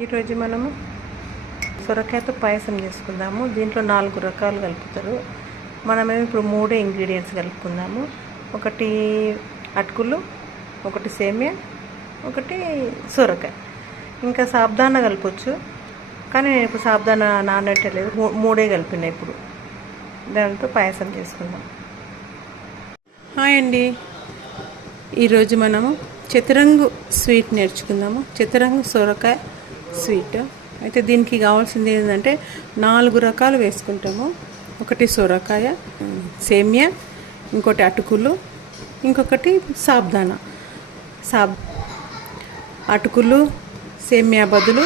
ఈరోజు మనము సొరకాయతో పాయసం చేసుకుందాము. దీంట్లో నాలుగు రకాలు కలుపుతారు. మనమేమి ఇప్పుడు మూడే ఇంగ్రీడియంట్స్ కలుపుకుందాము. ఒకటి అటుకులు ఒకటి సేమియా ఒకటి సొరకాయ. ఇంకా సాబ్దాన కలపచ్చు. కానీ నేను ఇప్పుడు సాబ్దాన నానబెట్టలేదు. మూ- మూడే కలిపిన ఇప్పుడు. దాంతో పాయసం చేసుకుందాం. హాయ్ అండి. ఈరోజు మనము చతురంగు స్వీట్ నేర్చుకుందాము. చతురంగు సొరకాయ స్వీట్. అయితే దీనికి కావాల్సింది ఏంటంటే నాలుగు రకాలు వేసుకుంటాము. ఒకటి సొరకాయ సేమియా ఇంకోటి అటుకులు ఇంకొకటి సాబ్దానా. సాబ్ అటుకులు సేమ్యా బదులు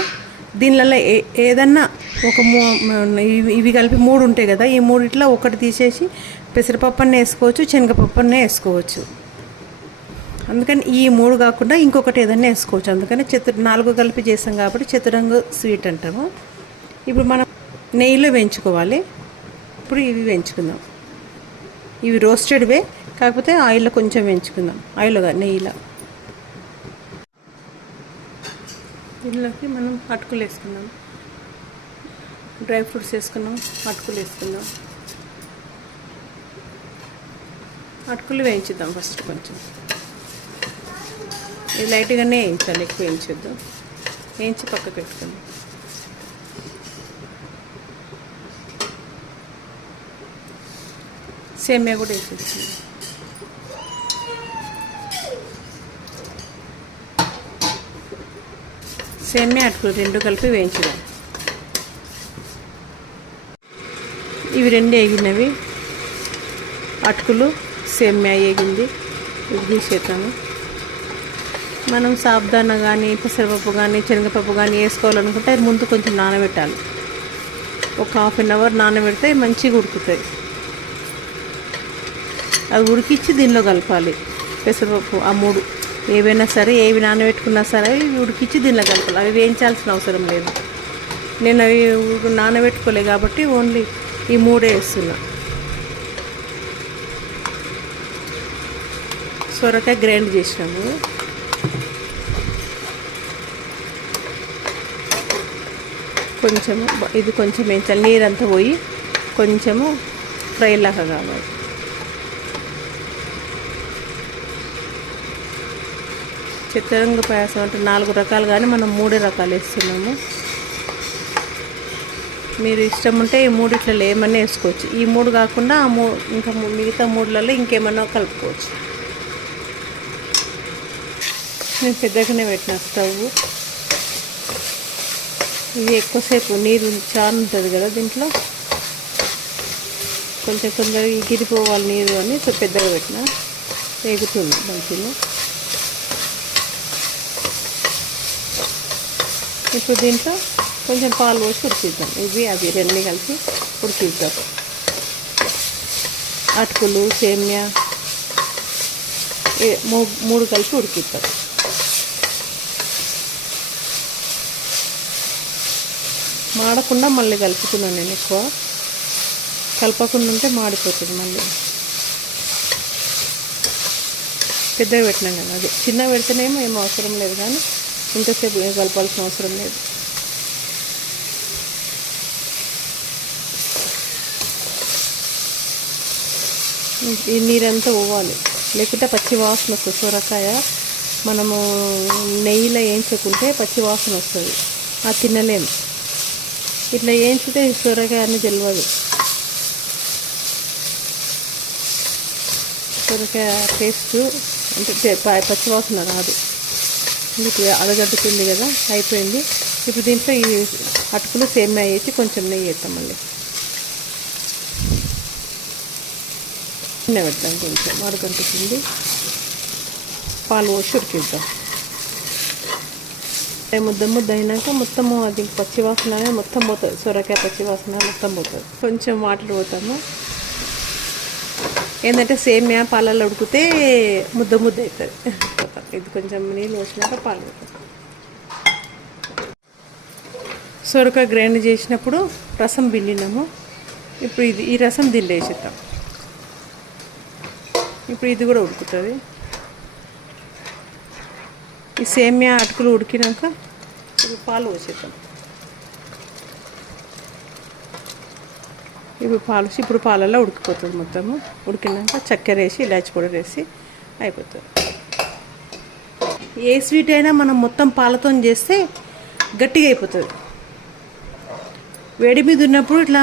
దీనిలలో ఏ ఏదన్నా ఒక మూ ఇవి ఇవి కలిపి మూడు ఉంటాయి కదా ఈ మూడిట్లో ఒకటి తీసేసి పెసరపప్పునే వేసుకోవచ్చు శనగపప్పు వేసుకోవచ్చు. అందుకని ఈ మూడు కాకుండా ఇంకొకటి ఏదైనా వేసుకోవచ్చు. అందుకని చతుర్ నాలుగు కలిపి చేసాం కాబట్టి చతురంగు స్వీట్ అంటాము. ఇప్పుడు మనం నెయ్యిలో వేయించుకోవాలి. ఇప్పుడు ఇవి వేయించుకుందాం. ఇవి రోస్టెడ్వే కాకపోతే ఆయిల్లో కొంచెం వేయించుకుందాం. ఆయిల్లో నెయ్యిలో. దీనిలోకి మనం అటుకులు వేసుకుందాం. డ్రై ఫ్రూట్స్ వేసుకున్నాం అటుకులు వేసుకుందాం. అటుకులు వేయించుద్దాం ఫస్ట్ కొంచెం. ఇది లైట్గానే వేయించాలి ఎక్కువ వేయించొద్దు. వేయించి పక్క పెట్టుకుందాం. సేమియా కూడా వేసేస్తుంది సేమియా అటుకులు రెండు కలిపి వేయించుదాం ఇవి రెండు వేగినవి అటుకులు సేమ్యా వేగింది ఇది తీసేద్దాము. మనం సాబ్దాన కానీ పెసరపప్పు కానీ శనగపప్పు కానీ వేసుకోవాలనుకుంటే అది ముందు కొంచెం నానబెట్టాలి. ఒక హాఫ్ అన్ అవర్ నానబెడితే మంచిగా ఉడుకుతాయి. అవి ఉడికిచ్చి దీనిలో కలపాలి. పెసరపప్పు ఆ మూడు ఏవైనా సరే ఏవి నానబెట్టుకున్నా సరే అవి ఉడికిచ్చి దీనిలో కలపాలి. అవి వేయించాల్సిన అవసరం లేదు. నేను అవి నానబెట్టుకోలేదు నానబెట్టుకోలే కాబట్టి ఓన్లీ ఈ మూడే వేస్తున్నా. సొరకాయ గ్రైండ్ చేసినాము. కొంచెము ఇది కొంచెం వేయించాలి నీరంతా పోయి కొంచెము ఫ్రై లాగా కావాలి. చిత్తరంగు పాయసం అంటే నాలుగు రకాలు కానీ మనం మూడు రకాలు వేస్తున్నాము. మీరు ఇష్టం ఉంటే ఈ మూడిట్లలో ఏమన్నా వేసుకోవచ్చు. ఈ మూడు కాకుండా ఆ మూ ఇంకా మిగతా మూడులలో ఇంకేమన్నా కలుపుకోవచ్చు. నేను పెద్దగానే పెట్టిన స్టవ్. ఇది ఎక్కువసేపు నీరు చాలా ఉంటుంది కదా దీంట్లో? కొంచెం తొందరగా ఎగిరిపోవాలి నీరు అని సో పెద్దగా పెట్టిన. వేగుతుంది మంచిగా. ఇప్పుడు దీంట్లో కొంచెం పాలు పోసి ఉడికిద్దాం. ఇవి అవి రెండు కలిపి ఉడికిద్దాం. అటుకులు సేమ్యా మూ- మూడు కలిపి ఉడికిద్దాం. మాడకుండా మళ్ళీ కలుపుతున్నాను నేను ఎక్కువ. కలపకుండా ఉంటే మాడిపోతుంది మళ్ళీ. పెద్దగా పెట్టినాను నేను అది. చిన్న పెడితేనేమో ఏం అవసరం లేదు కానీ ఇంతసేపు ఏం కలపాల్సిన అవసరం లేదు. ఈ నీరంతా పోవాలి. లేకుంటే పచ్చి వాసన వస్తుంది. సొరకాయ మనము నెయ్యిలో వేయించకుంటే పచ్చి వాసన వస్తుంది. ఆ తినలేము. ఇట్లా వేయించితే ఈ సొరకాయ అని తెలియదు సొరకాయ టేస్ట్ అంటే పచ్చివాసన పచ్చి వాసన రాదు. మీకు అడగడ్డుతుంది కదా అయిపోయింది. ఇప్పుడు దీంట్లో ఈ అటుకులు సేమ్యా వేసి కొంచెం నెయ్యి వేస్తాం మళ్ళీ. పెడతాం కొంచెం అడగంటుతుంది పాలు పోసి ఉడికిద్దాం. ముద్ద ముద్ద అయినాక మొత్తము అది పచ్చివాసన మొత్తం పోతుంది. సొరకాయ పచ్చివాసన మొత్తం పోతుంది. కొంచెం వాటర్ పోతాము. ఏంటంటే సేమ్యా పాలలో ఉడికితే ముద్ద ముద్ద అవుతుంది ఇది కొంచెం నీళ్ళు వచ్చినాక పాలు సొరకాయ గ్రైండ్ చేసినప్పుడు రసం పిండినాము. ఇప్పుడు ఇది ఈ రసం దీనిలో వేసేద్దాం. ఇప్పుడు ఇది కూడా ఉడుకుతుంది. ఈ సేమ్యా అటుకులు ఉడికినాక ఇవి పాలు పోసేద్దాం. ఇప్పుడు పాలు ఇప్పుడు పాలల్లో ఉడికిపోతుంది మొత్తము. ఉడికినాక చక్కెర వేసి ఇలాచి పౌడర్ వేసి అయిపోతుంది. ఏ స్వీట్ అయినా మనం మొత్తం పాలతో చేస్తే గట్టిగా అయిపోతుంది. వేడి మీద ఉన్నప్పుడు ఇట్లా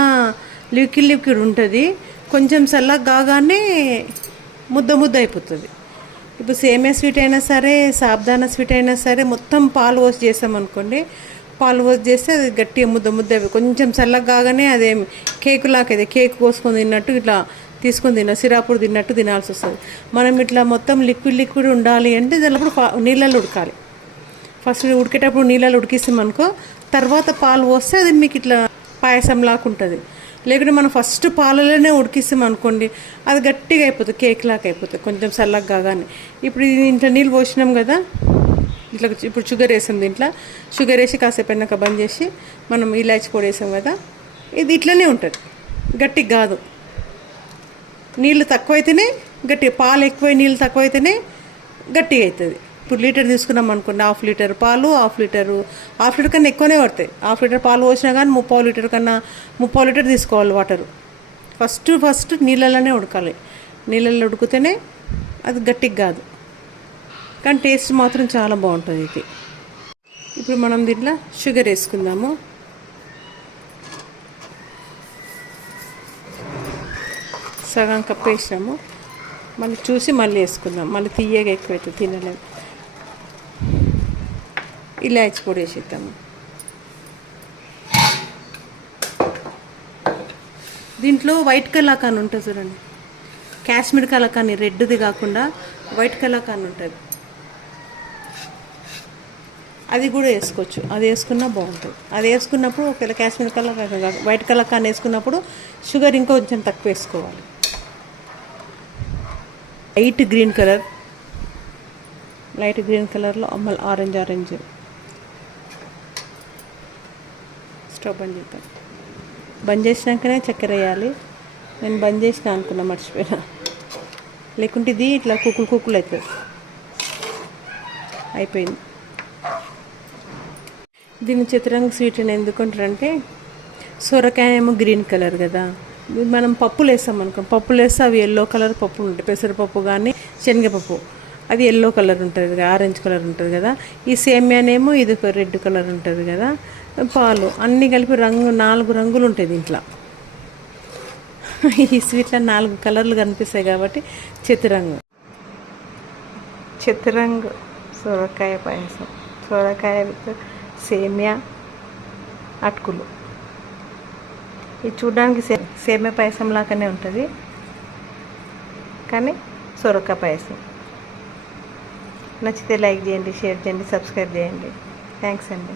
లిక్విడ్ లిక్విడ్ ఉంటుంది. కొంచెం చల్లగా కాగానే ముద్ద ముద్ద అయిపోతుంది. ఇప్పుడు సేమియా స్వీట్ అయినా సరే సాబ్దానా స్వీట్ అయినా సరే మొత్తం పాలు పోసి చేసాం అనుకోండి పాలు పోసి చేస్తే అది గట్టిగా ముద్ద ముద్ద కొంచెం చల్లగా కాగానే అదేం కేకు లాకైతే కేక్ కోసుకొని తిన్నట్టు ఇట్లా తీసుకొని తిన్న సిరాపుడు తిన్నట్టు తినాల్సి వస్తుంది. మనం ఇట్లా మొత్తం లిక్విడ్ లిక్విడ్ ఉండాలి అంటే దానిప్పుడు నీళ్ళల్లో ఉడకాలి. ఫస్ట్ ఉడికేటప్పుడు నీళ్ళలో ఉడికిస్తాం అనుకో తర్వాత పాలు పోస్తే అది మీకు ఇట్లా పాయసం లాగా ఉంటుంది. లేకుంటే మనం ఫస్ట్ పాలలోనే ఉడికిస్తాం అనుకోండి అది గట్టిగా అయిపోతుంది కేక్ లాగా అయిపోతుంది కొంచెం చల్లగా కాగానే. ఇప్పుడు ఇది ఇంట్లో నీళ్ళు పోసినాం కదా ఇట్లా ఇప్పుడు షుగర్ వేసాం దీంట్లో షుగర్ వేసి కాసేపు అయినాక బంద్ చేసి మనం ఇలాచి పొడి వేసాం కదా ఇది ఇట్లనే ఉంటుంది గట్టిగా కాదు. నీళ్ళు తక్కువైతేనే గట్టిగా పాలు ఎక్కువై నీళ్ళు తక్కువైతేనే గట్టిగా అవుతుంది. ఇప్పుడు లీటర్ తీసుకున్నాం అనుకోండి హాఫ్ లీటర్ పాలు హాఫ్ లీటరు హాఫ్ లీటర్ కన్నా ఎక్కువనే పడతాయి. హాఫ్ లీటర్ పాలు పోసినా కానీ ముప్పావు లీటర్ కన్నా ముప్పావు లీటర్ తీసుకోవాలి వాటర్. ఫస్ట్ ఫస్ట్ నీళ్ళలోనే ఉడకాలి. నీళ్ళల్లో ఉడికితేనే అది గట్టిగా కాదు. కానీ టేస్ట్ మాత్రం చాలా బాగుంటుంది ఇది. ఇప్పుడు మనం దీంట్లో షుగర్ వేసుకుందాము. సగం కప్ వేసినాము మళ్ళీ చూసి మళ్ళీ వేసుకుందాం. మళ్ళీ తీయగా ఎక్కువైతే తినలేము. ఇలాచి పొడి వేసేద్దాము దీంట్లో వైట్ కలాకాన్ ఉంటుంది చూడండి. కాశ్మీర్ కలాకాని రెడ్ది కాకుండా వైట్ కలాకాన్ ఉంటుంది. అది కూడా వేసుకోవచ్చు. అది వేసుకున్నా బాగుంటుంది. అది వేసుకున్నప్పుడు ఒకవేళ కాశ్మీర్ కలర్ వైట్ కలర్ కానీ వేసుకున్నప్పుడు షుగర్ ఇంకా కొంచెం తక్కువ వేసుకోవాలి. Light green colour. Light green కలర్లో మళ్ళీ ఆరెంజ్ ఆరెంజ్. స్టవ్ బంద్ చేద్దాం. బంద్ చేసినాకనే చక్కెర వేయాలి. నేను బంద్ చేసిన అనుకున్నా మర్చిపోయినా. లేకుంటే ఇది ఇట్లా కుక్కులు కుక్కులు అవుతుంది. అయిపోయింది. దీన్ని చిత్రంగా స్వీట్ అని ఎందుకుంటారంటే సొరకాయ ఏమో గ్రీన్ కలర్ కదా. మనం పప్పులు వేస్తాం అనుకో పప్పులు వేస్తే అవి ఎల్లో కలర్ పప్పులు ఉంటాయి. పెసరపప్పు కానీ శనగపప్పు. అది ఎల్లో కలర్ ఉంటుంది కదా ఆరెంజ్ కలర్ ఉంటుంది కదా. ఈ సేమియానేమో ఇది ఒక రెడ్ కలర్ ఉంటుంది కదా. పాలు అన్నీ కలిపి రంగు నాలుగు రంగులు ఉంటాయి దీంట్లో. ఈ స్వీట్లో నాలుగు కలర్లు కనిపిస్తాయి కాబట్టి చతురంగు. చతురంగు సొరకాయ పాయసం సొరకాయ విత్ సేమియా అటుకులు. ఇది చూడడానికి సే సేమియా పాయసం లాగానే ఉంటుంది. కానీ సొరకాయ పాయసం. నచ్చితే లైక్ చేయండి షేర్ చేయండి సబ్స్క్రైబ్ చేయండి. థ్యాంక్స్ అండి.